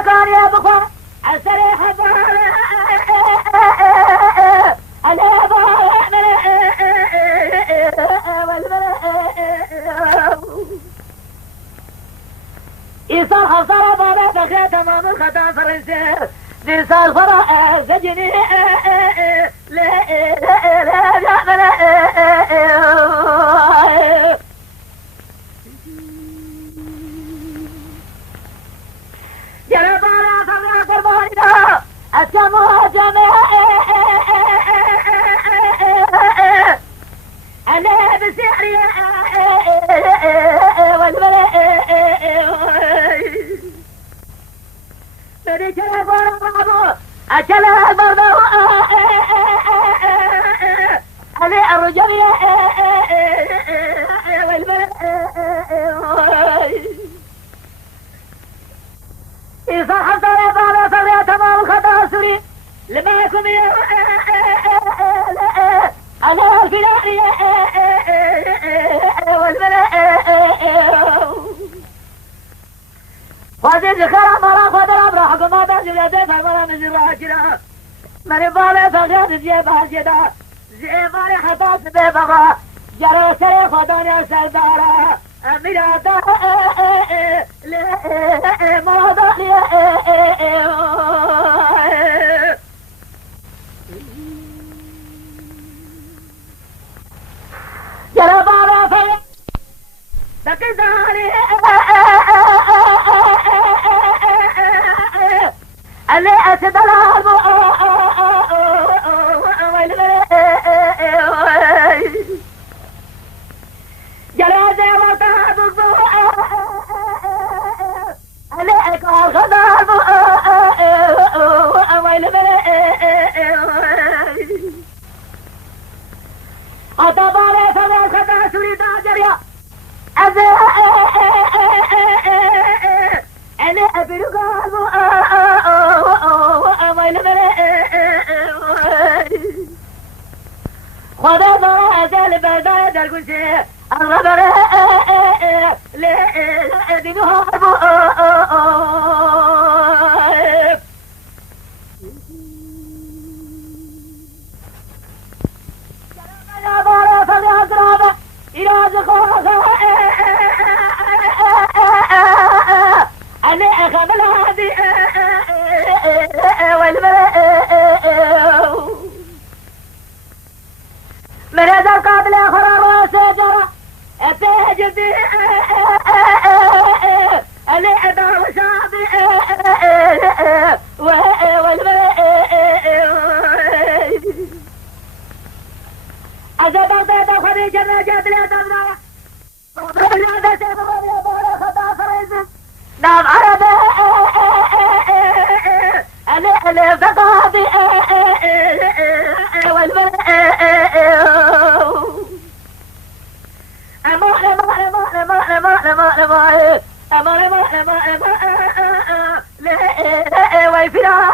كان يبقى السريح يصار خسارة بابا بخير تمام الخطا فرنسي دي صار فرع سجني لا لا لا لا لا جرب على صبر قرباننا السماء جميع أنا بسحري والبلاء بدي كلا برضو أكلا برضو أنا الرجل والبلاء إذا حصل بعد صلاة تمام الخطأ سوري لما يكون أنا الفلاح والبلاء وزيد خرا مرا خدر أبرا حكومات جلدة فرمنا من زراعة كلا من بالي فغير زيبها زيدا زيبالي حطاس ببغا جرى سري خداني سردارا مرادا مرادا جرى بارا فيه دقيقاني اللي أسد العالم جلازة وطاب اللي أكال خضاب أطبالي فلا خطا سوريدا جريا أنا أبرق خذ ضرائز البزايد الكنسي الربر لأدنها يا بارا فالأضراب إلى زخوخ أنا أخذ الهادي والماء من هذا القابل أخرى وسجرة أتجدي أنا أدعو شعبي والماء أزبط دخلي جنة لا تبنى نعم عربي أنا فقادي والماء ويفرا